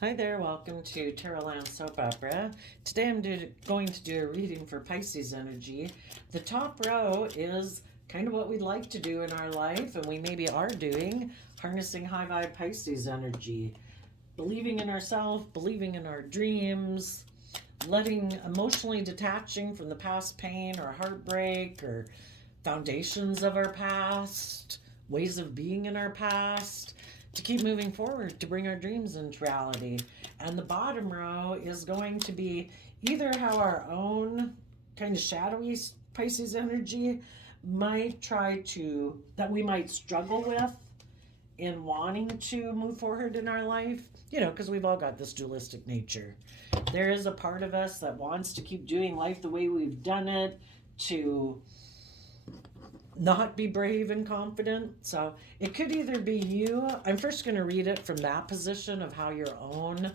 Hi there, welcome to Tarot Land Soap Opera. Today I'm going to do a reading for Pisces energy. The top row is kind of what we'd like to do in our life, and we maybe are doing, harnessing high vibe Pisces energy. Believing in ourselves, believing in our dreams, emotionally detaching from the past pain or heartbreak or foundations of our past, ways of being in our past, to keep moving forward, to bring our dreams into reality. And the bottom row is going to be either how our own kind of shadowy Pisces energy might that we might struggle with in wanting to move forward in our life, because we've all got this dualistic nature. There is a part of us that wants to keep doing life the way we've done it, to not be brave and confident. So it could either be you. I'm first going to read it from that position of how your own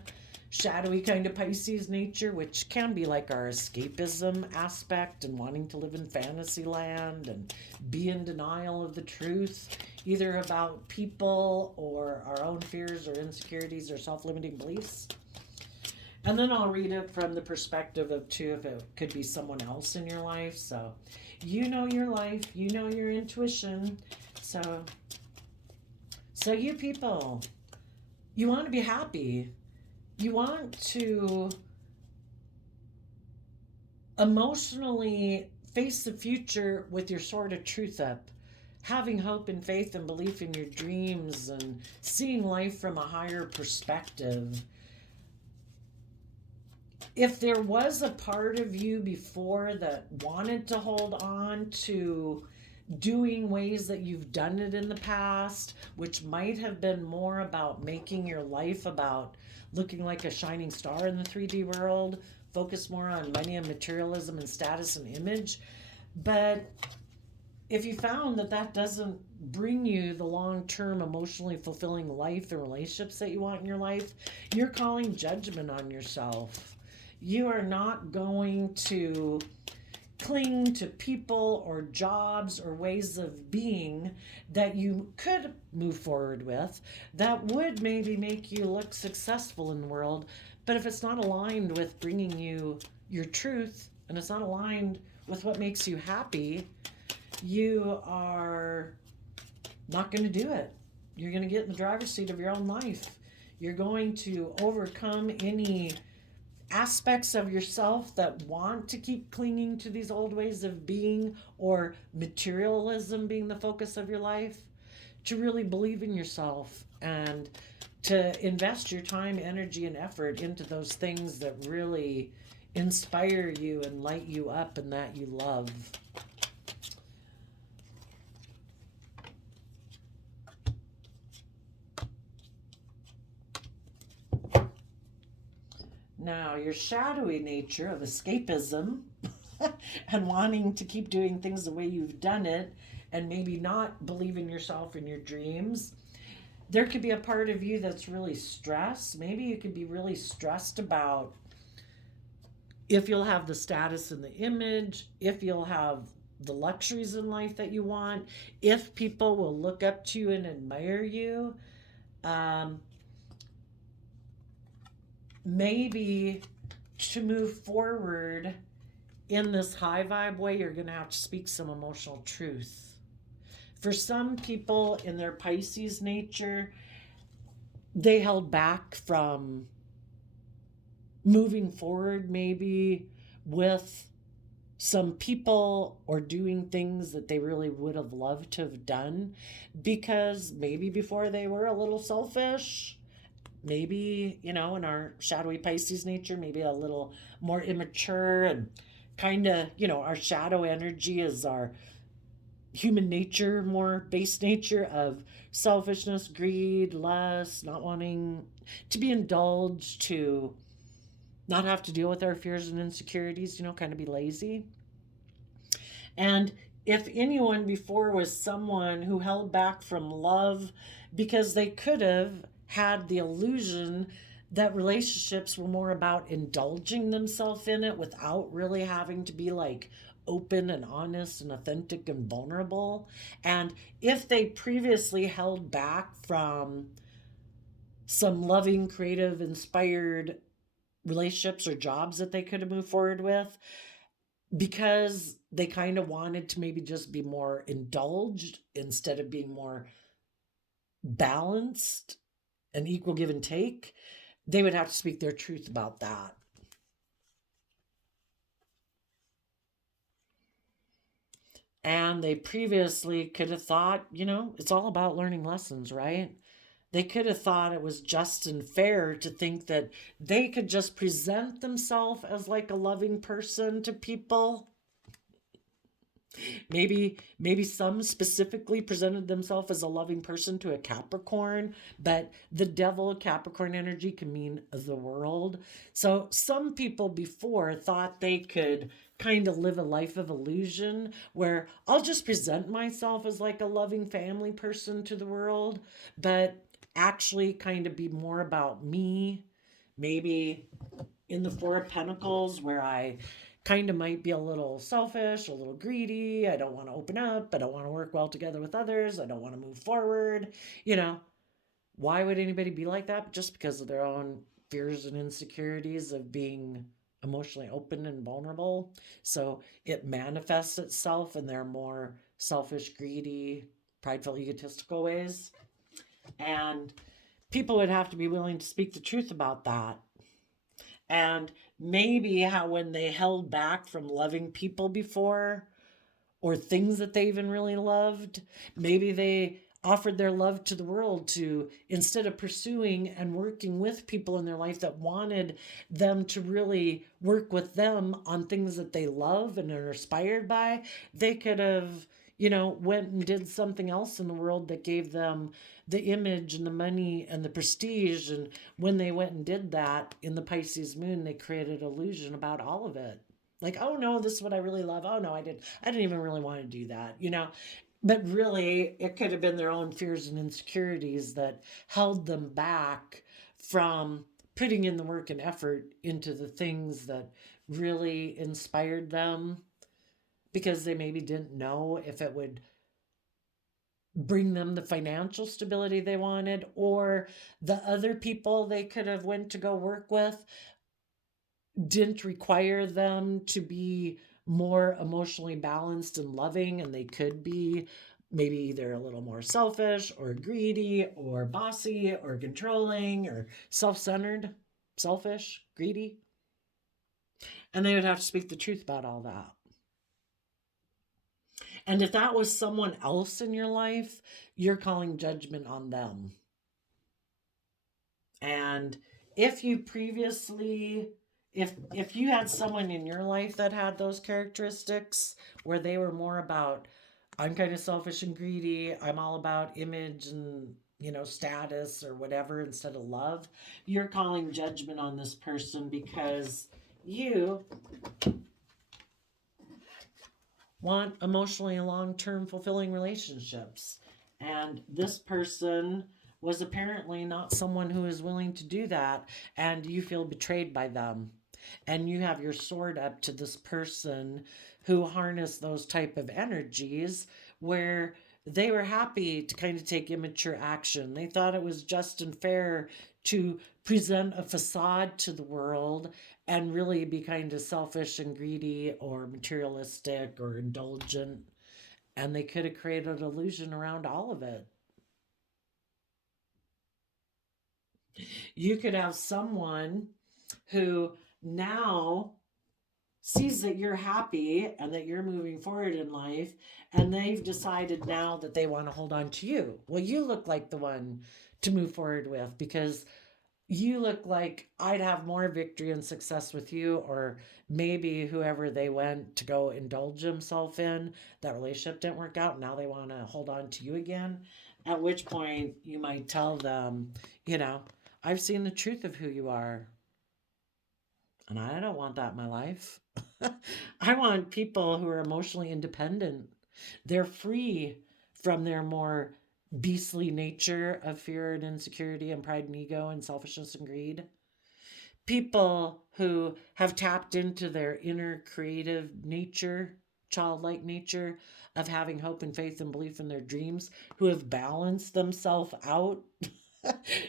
shadowy kind of Pisces nature, which can be like our escapism aspect and wanting to live in fantasy land and be in denial of the truth, either about people or our own fears or insecurities or self-limiting beliefs. And then I'll read it from the perspective of two, if it could be someone else in your life. So you know your life, you know your intuition. So you people, you want to be happy. You want to emotionally face the future with your sword of truth up, having hope and faith and belief in your dreams and seeing life from a higher perspective. If there was a part of you before that wanted to hold on to doing ways that you've done it in the past, which might have been more about making your life about looking like a shining star in the 3D world, focus more on money and materialism and status and image. But if you found that that doesn't bring you the long-term emotionally fulfilling life and relationships that you want in your life, you're calling judgment on yourself. You are not going to cling to people or jobs or ways of being that you could move forward with that would maybe make you look successful in the world. But if it's not aligned with bringing you your truth and it's not aligned with what makes you happy, you are not going to do it. You're going to get in the driver's seat of your own life. You're going to overcome any aspects of yourself that want to keep clinging to these old ways of being or materialism being the focus of your life, to really believe in yourself and to invest your time, energy, and effort into those things that really inspire you and light you up and that you love. Now, your shadowy nature of escapism and wanting to keep doing things the way you've done it and maybe not believe in yourself and your dreams, there could be a part of you that's really stressed. Maybe you could be really stressed about if you'll have the status and the image, if you'll have the luxuries in life that you want, if people will look up to you and admire you. Maybe to move forward in this high vibe way, you're going to have to speak some emotional truth. For some people in their Pisces nature, they held back from moving forward maybe with some people or doing things that they really would have loved to have done because maybe before they were a little selfish. Maybe, in our shadowy Pisces nature, maybe a little more immature and kind of, our shadow energy is our human nature, more base nature of selfishness, greed, lust, not wanting to be indulged, to not have to deal with our fears and insecurities, kind of be lazy. And if anyone before was someone who held back from love because they could have had the illusion that relationships were more about indulging themselves in it without really having to be like open and honest and authentic and vulnerable. And if they previously held back from some loving, creative, inspired relationships or jobs that they could have moved forward with because they kind of wanted to maybe just be more indulged instead of being more balanced and equal give and take. They would have to speak their truth about that. And they previously could have thought, it's all about learning lessons, right? They could have thought it was just and fair to think that they could just present themselves as like a loving person to people. Maybe some specifically presented themselves as a loving person to a Capricorn, but the devil Capricorn energy can mean the world. So some people before thought they could kind of live a life of illusion where I'll just present myself as like a loving family person to the world, but actually kind of be more about me. Maybe in the Four of Pentacles, where I kind of might be a little selfish, a little greedy. I don't want to open up. I don't want to work well together with others. I don't want to move forward. You know, why would anybody be like that? Just because of their own fears and insecurities of being emotionally open and vulnerable. So it manifests itself in their more selfish, greedy, prideful, egotistical ways. And people would have to be willing to speak the truth about that. And maybe how when they held back from loving people before or things that they even really loved, maybe they offered their love to the world to instead of pursuing and working with people in their life that wanted them to really work with them on things that they love and are inspired by, they could have went and did something else in the world that gave them the image and the money and the prestige. And when they went and did that in the Pisces moon, they created illusion about all of it. Like, oh no, this is what I really love. Oh no, I didn't even really want to do that. But really, it could have been their own fears and insecurities that held them back from putting in the work and effort into the things that really inspired them because they maybe didn't know if it would bring them the financial stability they wanted, or the other people they could have went to go work with didn't require them to be more emotionally balanced and loving, and they could be maybe they're a little more selfish or greedy or bossy or controlling or self-centered, selfish, greedy, and they would have to speak the truth about all that. And if that was someone else in your life, you're calling judgment on them. And if you previously if you had someone in your life that had those characteristics where they were more about I'm kind of selfish and greedy, I'm all about image and status or whatever instead of love, you're calling judgment on this person because you want emotionally long-term fulfilling relationships. And this person was apparently not someone who is willing to do that, and you feel betrayed by them. And you have your sword up to this person who harnessed those type of energies where they were happy to kind of take immature action. They thought it was just and fair to present a facade to the world and really be kind of selfish and greedy or materialistic or indulgent. And they could have created an illusion around all of it. You could have someone who now sees that you're happy and that you're moving forward in life, and they've decided now that they want to hold on to you. Well, you look like the one to move forward with because you look like I'd have more victory and success with you, or maybe whoever they went to go indulge himself in, that relationship didn't work out. Now they want to hold on to you again. At which point you might tell them, I've seen the truth of who you are, and I don't want that in my life. I want people who are emotionally independent. They're free from their more beastly nature of fear and insecurity and pride and ego and selfishness and greed. People who have tapped into their inner creative nature, childlike nature of having hope and faith and belief in their dreams, who have balanced themselves out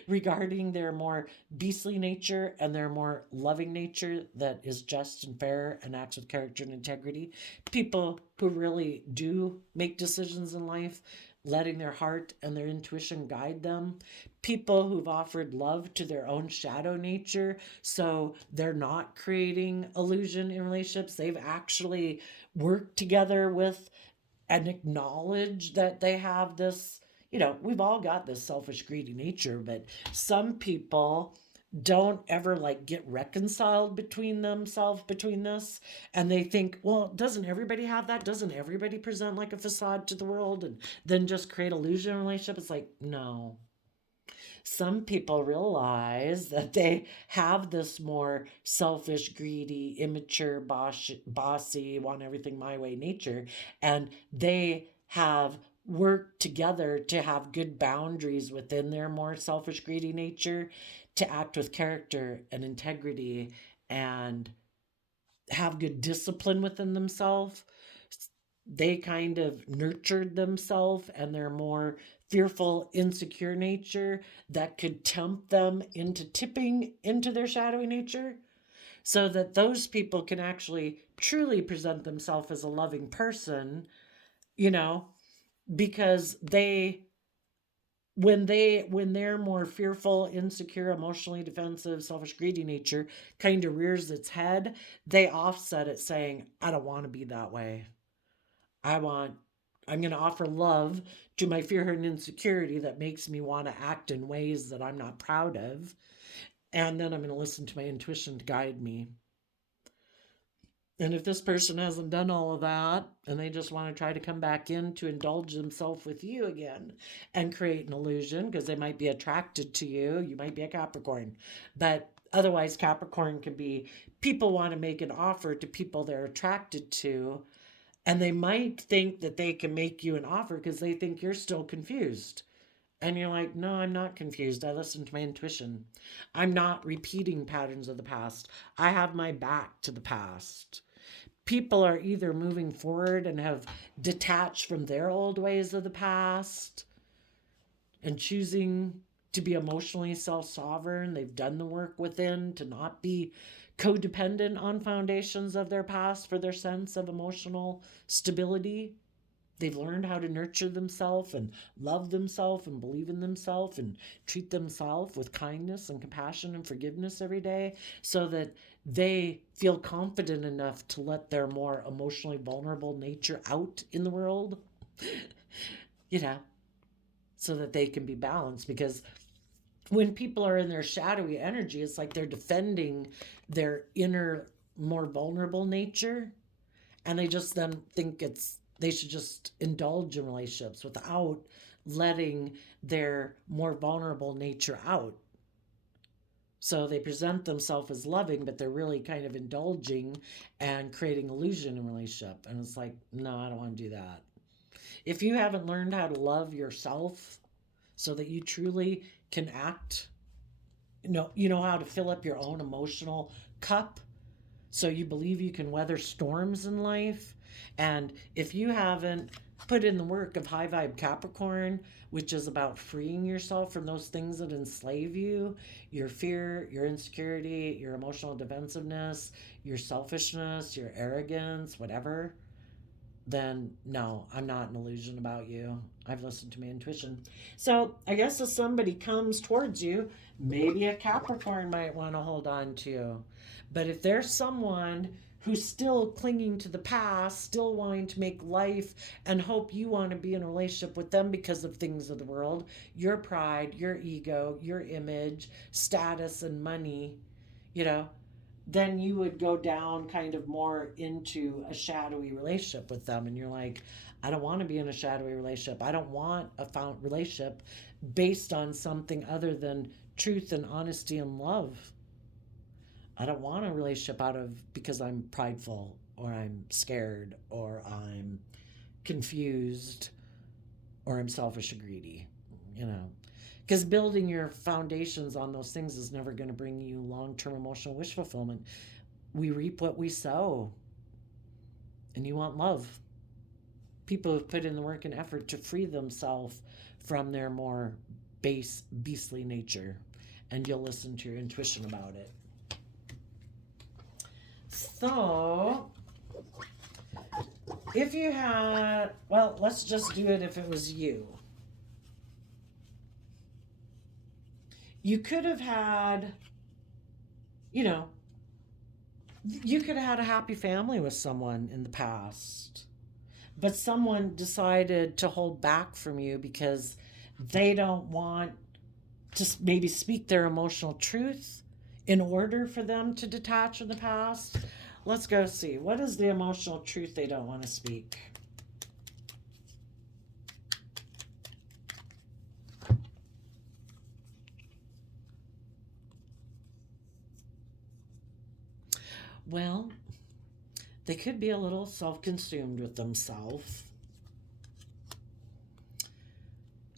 regarding their more beastly nature and their more loving nature that is just and fair and acts with character and integrity. People who really do make decisions in life, letting their heart and their intuition guide them. People who've offered love to their own shadow nature, so they're not creating illusion in relationships. They've actually worked together with and acknowledge that they have this, we've all got this selfish, greedy nature, but some people don't ever like get reconciled between this, and they think, well, doesn't everybody have that? Doesn't everybody present like a facade to the world and then just create illusion in a relationship? It's like, no. Some people realize that they have this more selfish, greedy, immature, bossy, want everything my way nature, and they have worked together to have good boundaries within their more selfish, greedy nature, to act with character and integrity and have good discipline within themselves. They kind of nurtured themselves and their more fearful, insecure nature that could tempt them into tipping into their shadowy nature, so that those people can actually truly present themselves as a loving person, you know, because when their more fearful, insecure, emotionally defensive, selfish, greedy nature kind of rears its head, they offset it saying, I don't want to be that way. I'm going to offer love to my fear and insecurity that makes me want to act in ways that I'm not proud of. And then I'm going to listen to my intuition to guide me. And if this person hasn't done all of that and they just want to try to come back in to indulge themselves with you again and create an illusion because they might be attracted to you, you might be a Capricorn. But otherwise, Capricorn can be people want to make an offer to people they're attracted to, and they might think that they can make you an offer because they think you're still confused. And you're like, no, I'm not confused. I listen to my intuition. I'm not repeating patterns of the past. I have my back to the past. People are either moving forward and have detached from their old ways of the past and choosing to be emotionally self sovereign. They've done the work within to not be codependent on foundations of their past for their sense of emotional stability. They've learned how to nurture themselves and love themselves and believe in themselves and treat themselves with kindness and compassion and forgiveness every day, so that they feel confident enough to let their more emotionally vulnerable nature out in the world, you know, so that they can be balanced. Because when people are in their shadowy energy, it's like they're defending their inner, more vulnerable nature, and they just then think they should just indulge in relationships without letting their more vulnerable nature out. So they present themselves as loving, but they're really kind of indulging and creating illusion in relationship. And it's like, no, I don't want to do that. If you haven't learned how to love yourself so that you truly can act, you know how to fill up your own emotional cup, so you believe you can weather storms in life. And if you haven't put in the work of high vibe Capricorn, which is about freeing yourself from those things that enslave you, your fear, your insecurity, your emotional defensiveness, your selfishness, your arrogance, whatever, then no, I'm not an illusion about you. I've listened to my intuition. So I guess if somebody comes towards you, maybe a Capricorn might want to hold on to you. But if there's someone who's still clinging to the past, still wanting to make life and hope you want to be in a relationship with them because of things of the world, your pride, your ego, your image, status, and money, you know, then you would go down kind of more into a shadowy relationship with them. And you're like, I don't want to be in a shadowy relationship. I don't want a found relationship based on something other than truth and honesty and love. I don't want a relationship out of because I'm prideful or I'm scared or I'm confused or I'm selfish or greedy, you know. Because building your foundations on those things is never going to bring you long term emotional wish fulfillment. We reap what we sow. And you want love. People have put in the work and effort to free themselves from their more base, beastly nature, and you'll listen to your intuition about it. So, if you had, well, let's just do it if it was you. You could have had, you know, you could have had a happy family with someone in the past, but someone decided to hold back from you because they don't want to maybe speak their emotional truth in order for them to detach from the past. Let's go see. What is the emotional truth they don't want to speak? Well, they could be a little self-consumed with themselves.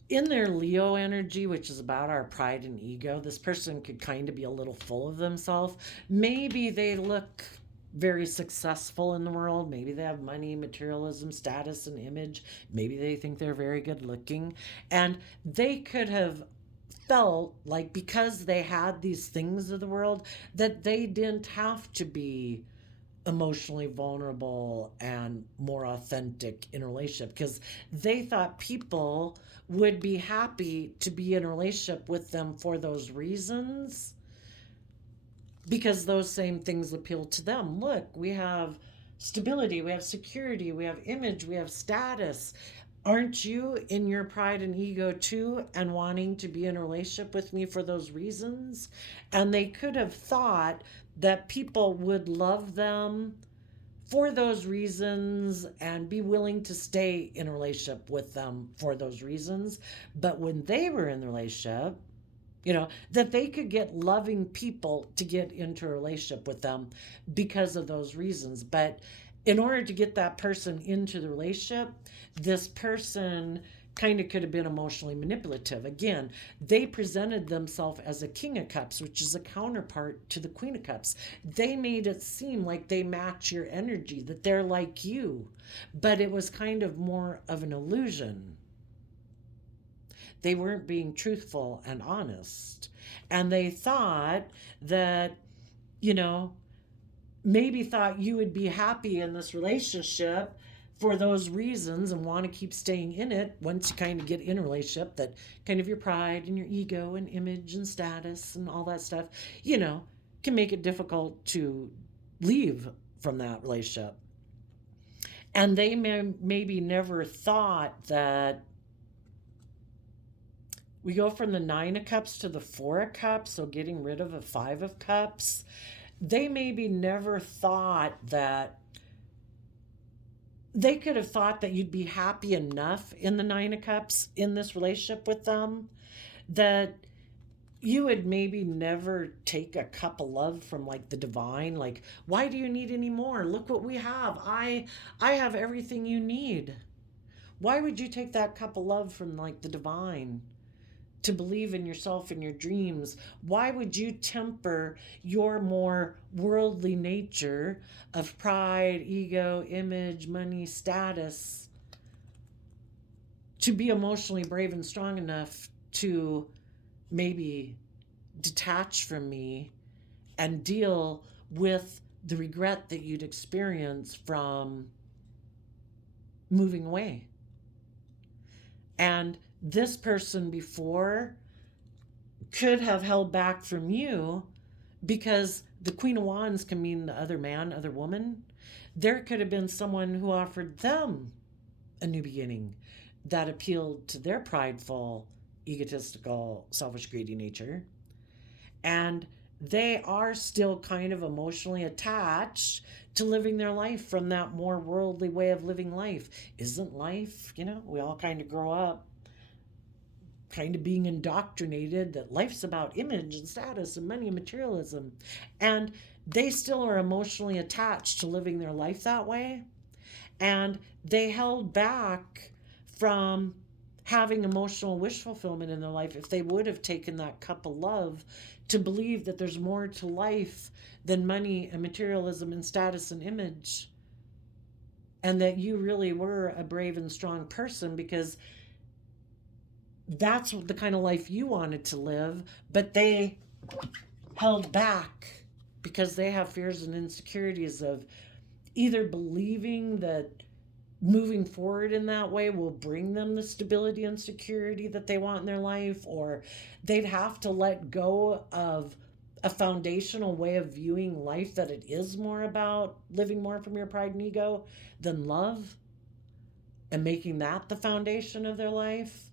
In their Leo energy, which is about our pride and ego, this person could kind of be a little full of themselves. Maybe they look very successful in the world. Maybe they have money, materialism, status, and image. Maybe they think they're very good looking. And they could have felt like because they had these things of the world that they didn't have to be emotionally vulnerable and more authentic in a relationship, because they thought people would be happy to be in a relationship with them for those reasons, because those same things appeal to them. Look, we have stability, we have security, we have image, we have status. Aren't you in your pride and ego too, and wanting to be in a relationship with me for those reasons? And they could have thought that people would love them for those reasons and be willing to stay in a relationship with them for those reasons. But when they were in the relationship, that they could get loving people to get into a relationship with them because of those reasons. But in order to get that person into the relationship, this person kind of could have been emotionally manipulative. Again, they presented themselves as a King of Cups, which is a counterpart to the Queen of Cups. They made it seem like they match your energy, that they're like you, but it was kind of more of an illusion. They weren't being truthful and honest. And they thought that, maybe thought you would be happy in this relationship for those reasons and want to keep staying in it once you kind of get in a relationship, that kind of your pride and your ego and image and status and all that stuff, can make it difficult to leave from that relationship. And they maybe never thought that we go from the 9 of Cups to the 4 of Cups, so getting rid of a 5 of Cups. They maybe never thought that they could have thought that you'd be happy enough in the 9 of Cups in this relationship with them, that you would maybe never take a cup of love from like the divine. Like, why do you need any more? Look what we have. I have everything you need. Why would you take that cup of love from like the divine to believe in yourself and your dreams? Why would you temper your more worldly nature of pride, ego, image, money, status to be emotionally brave and strong enough to maybe detach from me and deal with the regret that you'd experience from moving away? And this person before could have held back from you because the Queen of Wands can mean the other man, other woman. There could have been someone who offered them a new beginning that appealed to their prideful, egotistical, selfish, greedy nature. And they are still kind of emotionally attached to living their life from that more worldly way of living life. Isn't life, we all kind of grow up kind of being indoctrinated that life's about image and status and money and materialism. And they still are emotionally attached to living their life that way. And they held back from having emotional wish fulfillment in their life if they would have taken that cup of love to believe that there's more to life than money and materialism and status and image. And that you really were a brave and strong person, because that's the kind of life you wanted to live, but they held back because they have fears and insecurities of either believing that moving forward in that way will bring them the stability and security that they want in their life, or they'd have to let go of a foundational way of viewing life that it is more about living more from your pride and ego than love and making that the foundation of their life.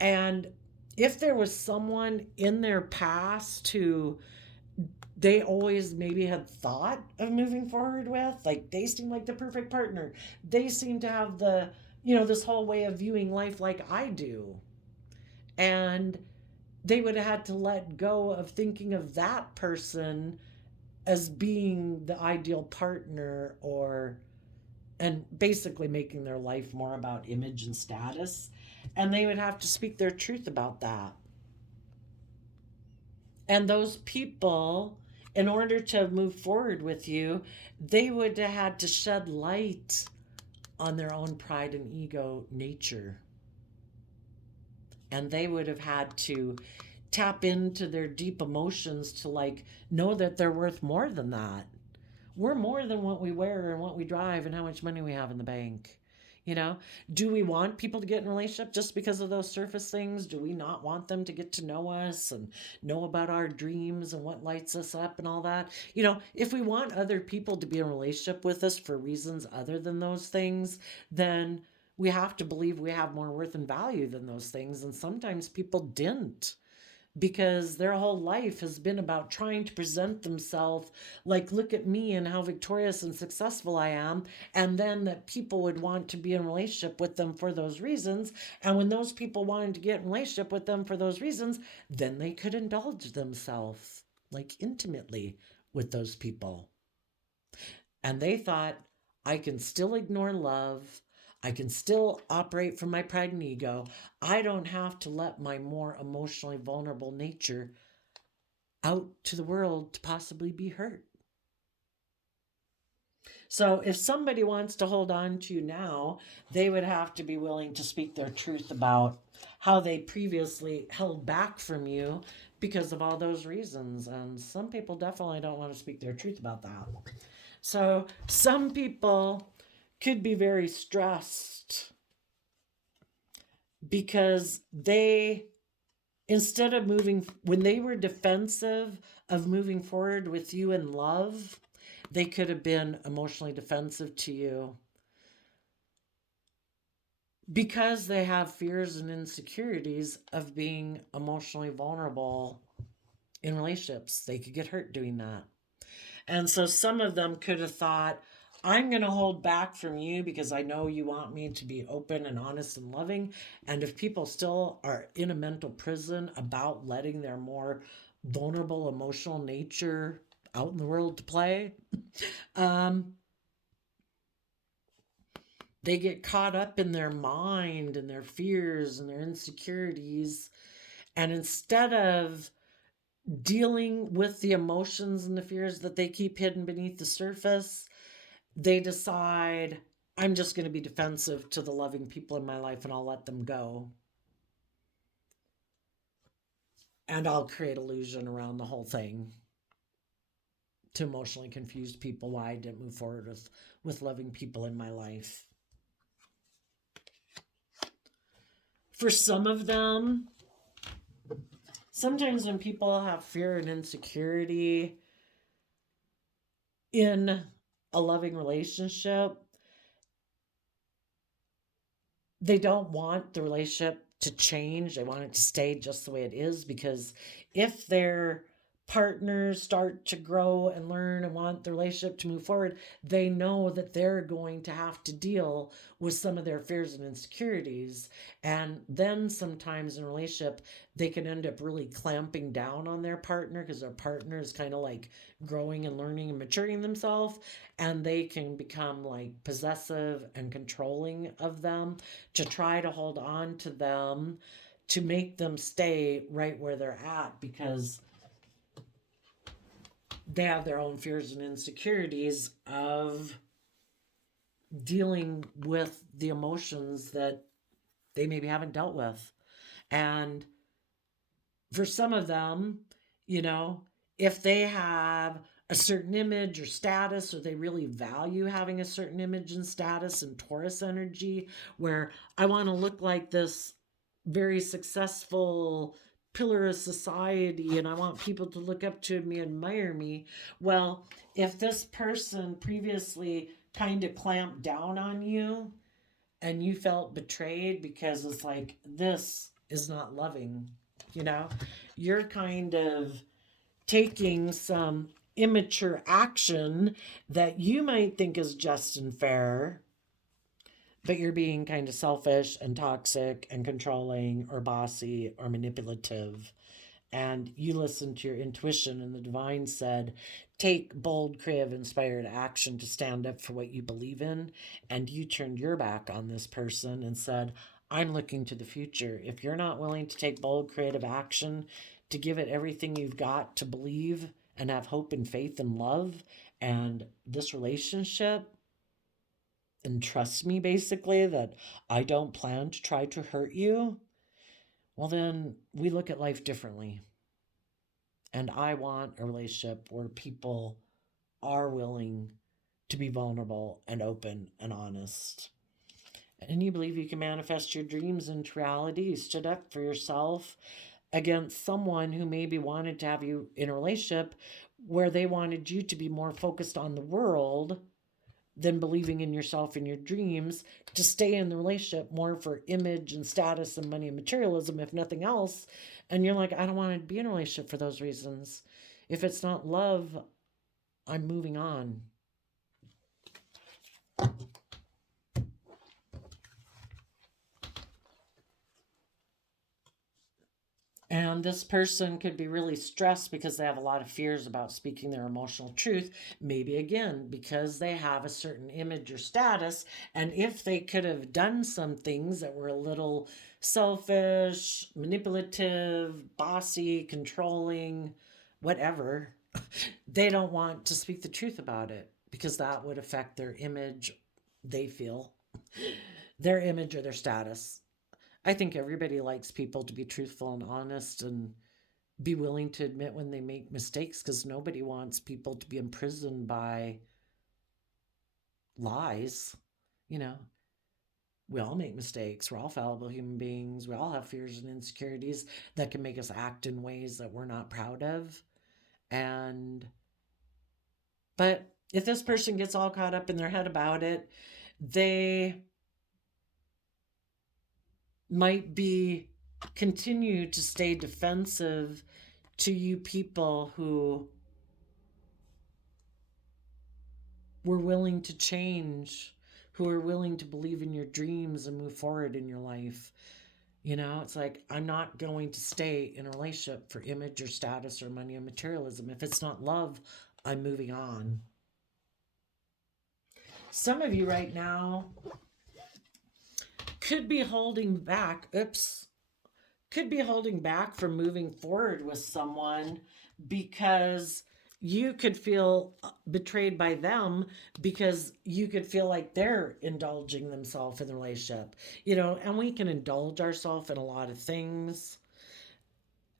And if there was someone in their past who they always maybe had thought of moving forward with, like they seem like the perfect partner, they seem to have the, this whole way of viewing life like I do, and they would have had to let go of thinking of that person as being the ideal partner, or and basically making their life more about image and status, and they would have to speak their truth about that. And those people, in order to move forward with you, they would have had to shed light on their own pride and ego nature. And they would have had to tap into their deep emotions to like know that they're worth more than that. We're more than what we wear and what we drive and how much money we have in the bank. You know, do we want people to get in a relationship just because of those surface things? Do we not want them to get to know us and know about our dreams and what lights us up and all that? If we want other people to be in a relationship with us for reasons other than those things, then we have to believe we have more worth and value than those things. And sometimes people didn't, because their whole life has been about trying to present themselves like, look at me and how victorious and successful I am, and then that people would want to be in a relationship with them for those reasons. And when those people wanted to get in a relationship with them for those reasons, then they could indulge themselves like intimately with those people. And they thought, I can still ignore love. I can still operate from my pride and ego. I don't have to let my more emotionally vulnerable nature out to the world to possibly be hurt. So if somebody wants to hold on to you now, they would have to be willing to speak their truth about how they previously held back from you because of all those reasons. And some people definitely don't want to speak their truth about that. So some people could be very stressed because they, instead of moving, when they were defensive of moving forward with you in love, they could have been emotionally defensive to you because they have fears and insecurities of being emotionally vulnerable in relationships. They could get hurt doing that. And so some of them could have thought, I'm going to hold back from you because I know you want me to be open and honest and loving. And if people still are in a mental prison about letting their more vulnerable emotional nature out in the world to play, they get caught up in their mind and their fears and their insecurities. And instead of dealing with the emotions and the fears that they keep hidden beneath the surface, they decide, I'm just going to be defensive to the loving people in my life and I'll let them go. And I'll create illusion around the whole thing to emotionally confuse people why I didn't move forward with loving people in my life. For some of them, sometimes when people have fear and insecurity in a loving relationship, they don't want the relationship to change. They want it to stay just the way it is, because if their partners start to grow and learn and want the relationship to move forward, they know that they're going to have to deal with some of their fears and insecurities. And then sometimes in a relationship, they can end up really clamping down on their partner because their partner is kind of like growing and learning and maturing themselves. And they can become like possessive and controlling of them to try to hold on to them, to make them stay right where they're at, because they have their own fears and insecurities of dealing with the emotions that they maybe haven't dealt with. And for some of them, you know, if they have a certain image or status, or they really value having a certain image and status in Taurus energy, where I want to look like this very successful pillar of society and I want people to look up to me, admire me. Well, if this person previously kind of clamped down on you and you felt betrayed because it's like, this is not loving, you know, you're kind of taking some immature action that you might think is just and fair, but you're being kind of selfish and toxic and controlling or bossy or manipulative. And you listened to your intuition, and the divine said, take bold, creative, inspired action to stand up for what you believe in. And you turned your back on this person and said, I'm looking to the future. If you're not willing to take bold, creative action, to give it everything you've got to believe and have hope and faith and love, and this relationship, and trust me, basically, that I don't plan to try to hurt you, well, then we look at life differently. And I want a relationship where people are willing to be vulnerable and open and honest. And you believe you can manifest your dreams into reality. You stood up for yourself against someone who maybe wanted to have you in a relationship where they wanted you to be more focused on the world than believing in yourself and your dreams, to stay in the relationship more for image and status and money and materialism, if nothing else. And you're like, I don't want to be in a relationship for those reasons. If it's not love, I'm moving on. And this person could be really stressed because they have a lot of fears about speaking their emotional truth. Maybe again, because they have a certain image or status. And if they could have done some things that were a little selfish, manipulative, bossy, controlling, whatever, they don't want to speak the truth about it because that would affect their image, they feel, their image or their status. I think everybody likes people to be truthful and honest and be willing to admit when they make mistakes, because nobody wants people to be imprisoned by lies. You know, we all make mistakes. We're all fallible human beings. We all have fears and insecurities that can make us act in ways that we're not proud of. And, but if this person gets all caught up in their head about it, they might be continue to stay defensive to you people who were willing to change, who are willing to believe in your dreams and move forward in your life. You know, it's like, I'm not going to stay in a relationship for image or status or money or materialism. If it's not love, I'm moving on. Some of you right now could be holding back, could be holding back from moving forward with someone because you could feel betrayed by them, because you could feel like they're indulging themselves in the relationship. You know, and we can indulge ourselves in a lot of things.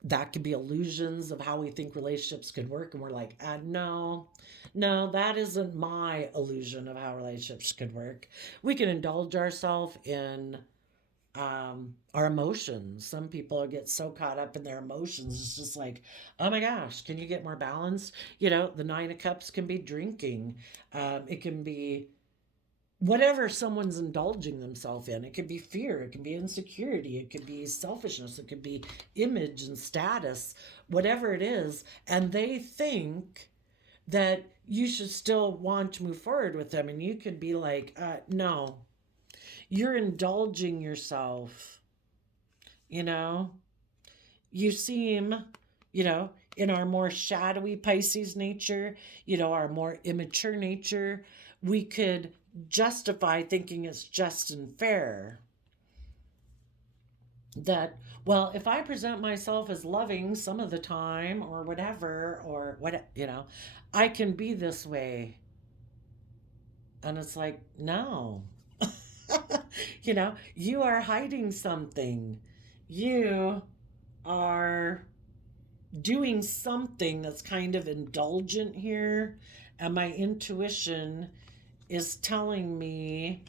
That could be illusions of how we think relationships could work. And we're like, no, no, that isn't my illusion of how relationships could work. We can indulge ourselves in our emotions. Some people get so caught up in their emotions. It's just like, oh my gosh, can you get more balanced? You know, the Nine of Cups can be drinking. It can be whatever someone's indulging themselves in. It could be fear. It can be insecurity. It could be selfishness. It could be image and status, whatever it is. And they think that you should still want to move forward with them. And you could be like, no, you're indulging yourself. You know, you seem, you know, in our more shadowy Pisces nature, you know, our more immature nature, we could justify thinking it's just and fair. That, well, if I present myself as loving some of the time or whatever, or what, you know, I can be this way. And it's like, no, you know, you are hiding something. you are doing something that's kind of indulgent here, and my intuition is telling me,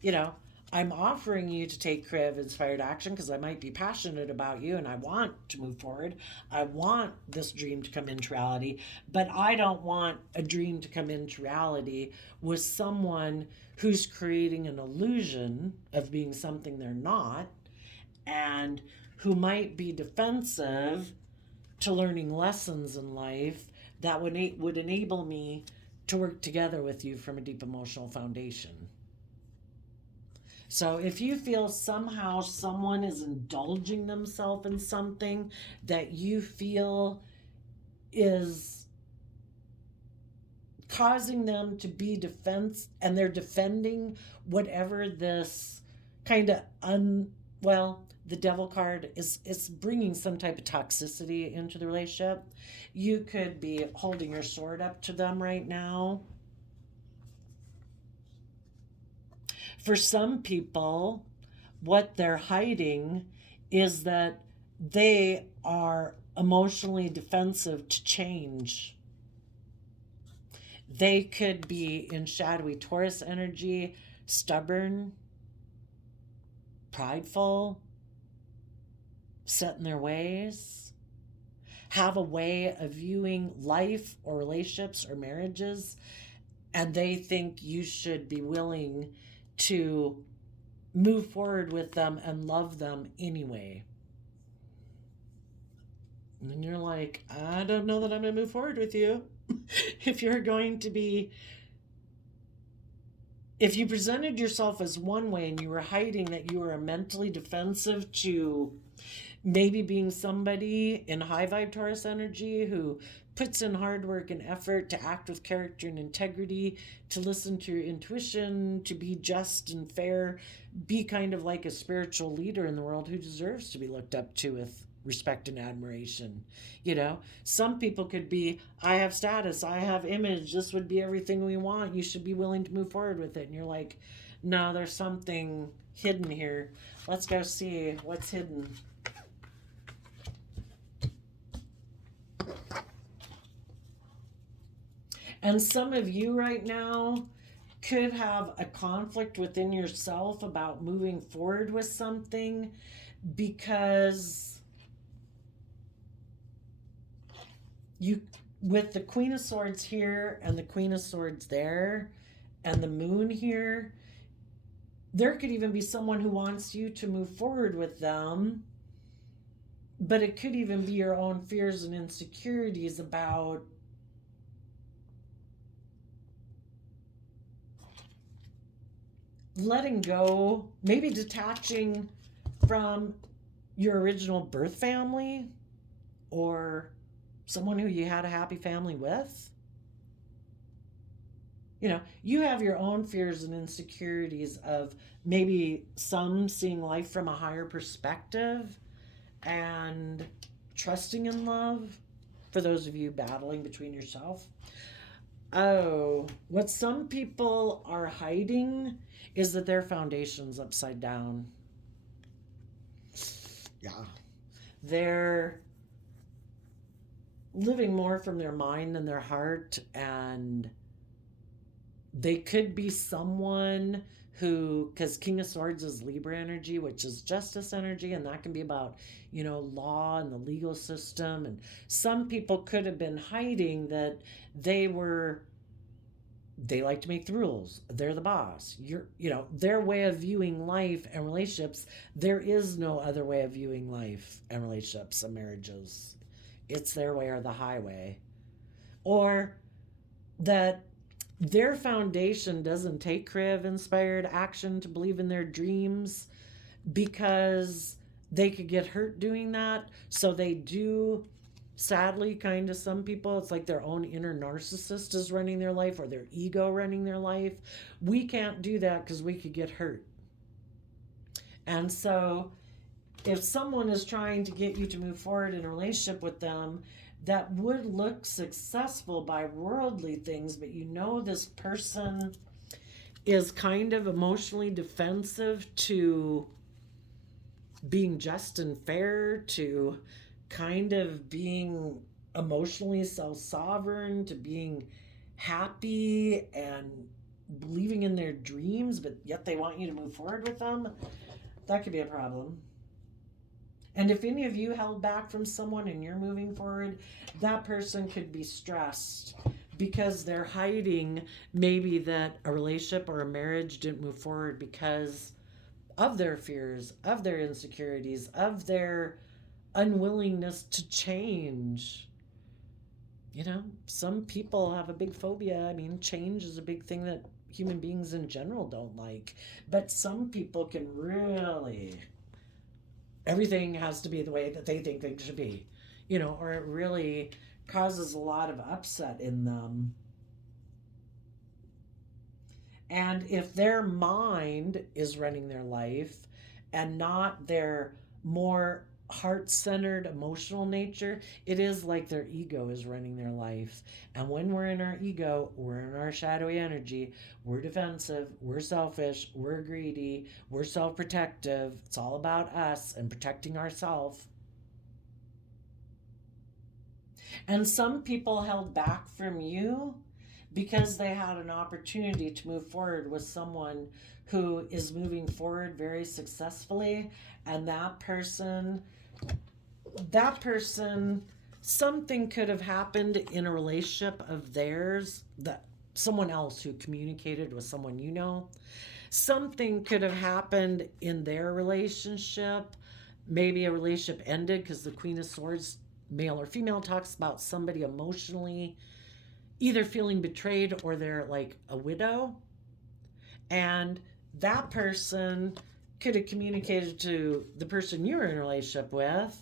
you know, I'm offering you to take creative inspired action because I might be passionate about you and I want to move forward. I want this dream to come into reality, but I don't want a dream to come into reality with someone who's creating an illusion of being something they're not, and who might be defensive to learning lessons in life that would enable me to work together with you from a deep emotional foundation. So if you feel somehow someone is indulging themselves in something that you feel is causing them to be defense, and they're defending whatever this kind of the devil card is bringing some type of toxicity into the relationship. You could be holding your sword up to them right now. For some people, what they're hiding is that they are emotionally defensive to change. They could be in shadowy Taurus energy, stubborn, prideful, set in their ways, have a way of viewing life or relationships or marriages, and they think you should be willing to move forward with them and love them anyway. And you're like, I don't know that I'm going to move forward with you. If you presented yourself as one way and you were hiding that you were mentally defensive to maybe being somebody in high vibe Taurus energy who puts in hard work and effort to act with character and integrity, to listen to your intuition, to be just and fair, be kind of like a spiritual leader in the world who deserves to be looked up to with respect and admiration. Some people could be, I have status, I have image, this would be everything we want, you should be willing to move forward with it. And you're like, no, there's something hidden here. Let's go see what's hidden. And some of you right now could have a conflict within yourself about moving forward with something because with the Queen of Swords here and the Queen of Swords there and the Moon here, there could even be someone who wants you to move forward with them, but it could even be your own fears and insecurities about letting go, maybe detaching from your original birth family or someone who you had a happy family with. You have your own fears and insecurities of maybe some seeing life from a higher perspective and trusting in love, for those of you battling between yourself. Oh, what some people are hiding is that their foundation's upside down. Yeah. They're living more from their mind than their heart, and they could be someone who, because King of Swords is Libra energy, which is justice energy, and that can be about, law and the legal system. And some people could have been hiding that they like to make the rules. They're the boss. Their way of viewing life and relationships, there is no other way of viewing life and relationships and marriages. It's their way or the highway. Or that their foundation doesn't take creative inspired action to believe in their dreams because they could get hurt doing that. So they do, sadly, kind of some people, it's like their own inner narcissist is running their life or their ego running their life. We can't do that because we could get hurt. And so if someone is trying to get you to move forward in a relationship with them that would look successful by worldly things, but this person is kind of emotionally defensive to being just and fair to kind of being emotionally self-sovereign to being happy and believing in their dreams, but yet they want you to move forward with them, that could be a problem. And if any of you held back from someone and you're moving forward, that person could be stressed because they're hiding maybe that a relationship or a marriage didn't move forward because of their fears, of their insecurities, of their unwillingness to change. You know, some people have a big phobia. I mean, change is a big thing that human beings in general don't like. But some people can really, everything has to be the way that they think things should be, you know, or it really causes a lot of upset in them. And if their mind is running their life and not their more heart centered emotional nature, it is like their ego is running their life. And when we're in our ego, we're in our shadowy energy, we're defensive, we're selfish, we're greedy, we're self protective. It's all about us and protecting ourselves. And some people held back from you because they had an opportunity to move forward with someone who is moving forward very successfully, and that person something could have happened in a relationship of theirs, that someone else who communicated with someone, you know, something could have happened in their relationship. Maybe a relationship ended because the Queen of Swords, male or female, talks about somebody emotionally either feeling betrayed or they're like a widow. And that person could have communicated to the person you were in a relationship with.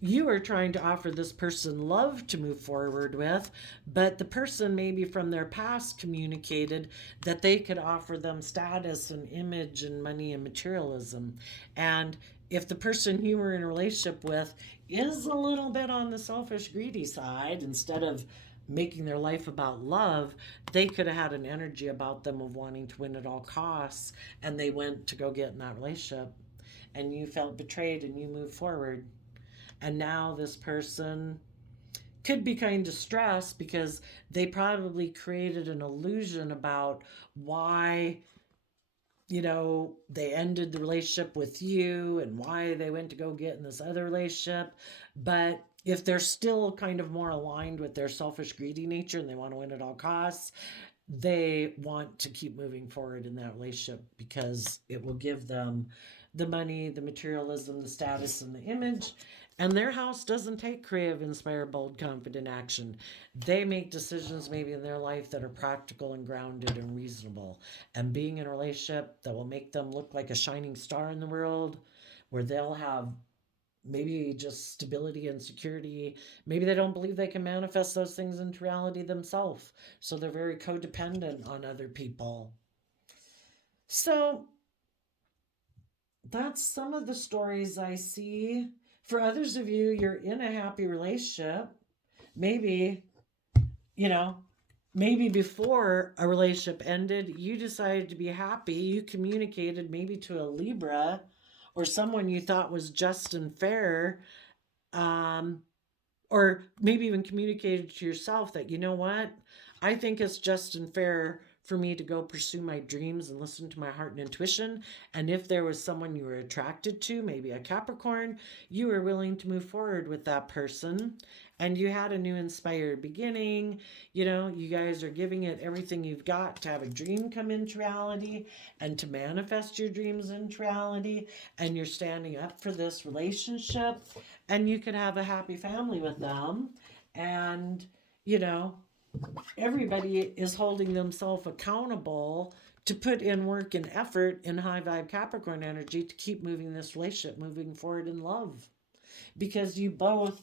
You are trying to offer this person love to move forward with, but the person maybe from their past communicated that they could offer them status and image and money and materialism. And if the person you were in a relationship with is a little bit on the selfish, greedy side, instead of making their life about love, they could have had an energy about them of wanting to win at all costs, and they went to go get in that relationship. And you felt betrayed and you moved forward. And now this person could be kind of stressed because they probably created an illusion about why, you know, they ended the relationship with you and why they went to go get in this other relationship. But if they're still kind of more aligned with their selfish, greedy nature and they want to win at all costs, they want to keep moving forward in that relationship because it will give them the money, the materialism, the status, and the image. And their house doesn't take creative, inspired, bold, confident action. They make decisions maybe in their life that are practical and grounded and reasonable. And being in a relationship that will make them look like a shining star in the world, where they'll have maybe just stability and security. Maybe they don't believe they can manifest those things into reality themselves. So they're very codependent on other people. So that's some of the stories I see. For others of you, you're in a happy relationship. Maybe, you know, maybe before a relationship ended, you decided to be happy. You communicated maybe to a Libra or someone you thought was just and fair, um, or maybe even communicated to yourself that, you know what, I think it's just and fair for me to go pursue my dreams and listen to my heart and intuition. And if there was someone you were attracted to, maybe a Capricorn, you were willing to move forward with that person, and you had a new inspired beginning. You know, you guys are giving it everything you've got to have a dream come into reality and to manifest your dreams into reality. And you're standing up for this relationship, and you could have a happy family with them. And, you know, everybody is holding themselves accountable to put in work and effort in high vibe Capricorn energy to keep moving this relationship moving forward in love. Because you both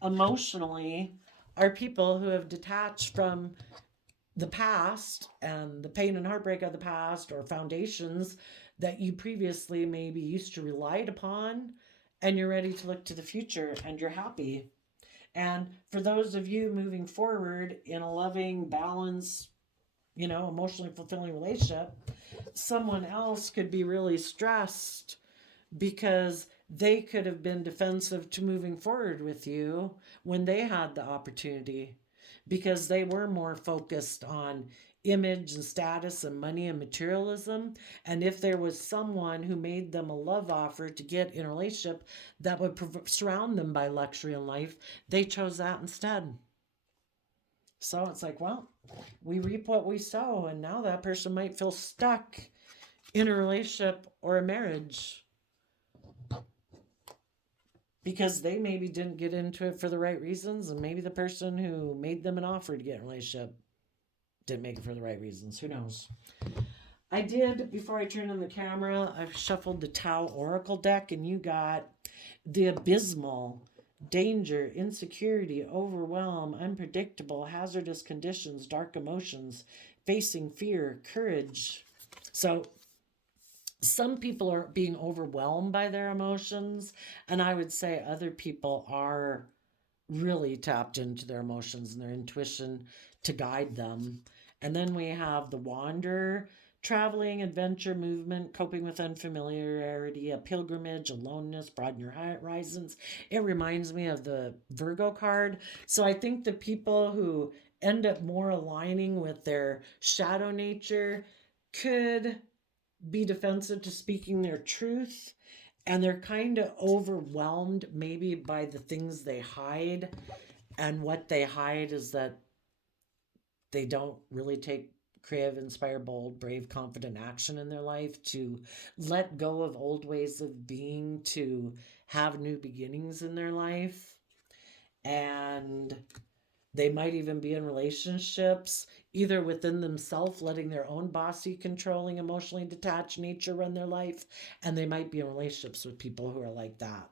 emotionally are people who have detached from the past and the pain and heartbreak of the past, or foundations that you previously maybe used to relied upon, and you're ready to look to the future and you're happy. And for those of you moving forward in a loving, balanced, you know, emotionally fulfilling relationship, someone else could be really stressed because they could have been defensive to moving forward with you when they had the opportunity, because they were more focused on image and status and money and materialism. And if there was someone who made them a love offer to get in a relationship that would surround them by luxury in life, they chose that instead. So it's like, well, we reap what we sow, and now that person might feel stuck in a relationship or a marriage because they maybe didn't get into it for the right reasons, and maybe the person who made them an offer to get in a relationship didn't make it for the right reasons. Who knows? I did, before I turned on the camera, I've shuffled the Tao Oracle deck, and you got the abysmal, danger, insecurity, overwhelm, unpredictable, hazardous conditions, dark emotions, facing fear, courage. So some people are being overwhelmed by their emotions, and I would say other people are really tapped into their emotions and their intuition to guide them. And then we have the wanderer, traveling, adventure, movement, coping with unfamiliarity, a pilgrimage, aloneness, broaden your horizons. It reminds me of the Virgo card. So I think the people who end up more aligning with their shadow nature could be defensive to speaking their truth, and they're kind of overwhelmed maybe by the things they hide. And what they hide is that they don't really take creative, inspired, bold, brave, confident action in their life to let go of old ways of being, to have new beginnings in their life. And they might even be in relationships, either within themselves, letting their own bossy, controlling, emotionally detached nature run their life, and they might be in relationships with people who are like that.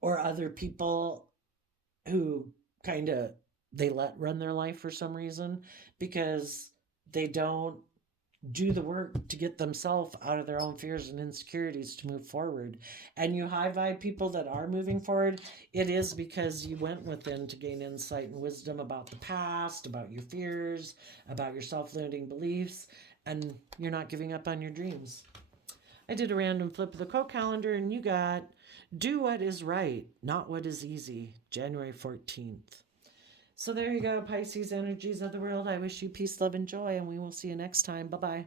Or other people who kind of they let run their life for some reason because they don't do the work to get themselves out of their own fears and insecurities to move forward. And you high vibe people that are moving forward, it is because you went within to gain insight and wisdom about the past, about your fears, about your self-limiting beliefs, and you're not giving up on your dreams. I did a random flip of the quote calendar, and you got do what is right, not what is easy, January 14th. So there you go, Pisces energies of the world. I wish you peace, love, and joy, and we will see you next time. Bye-bye.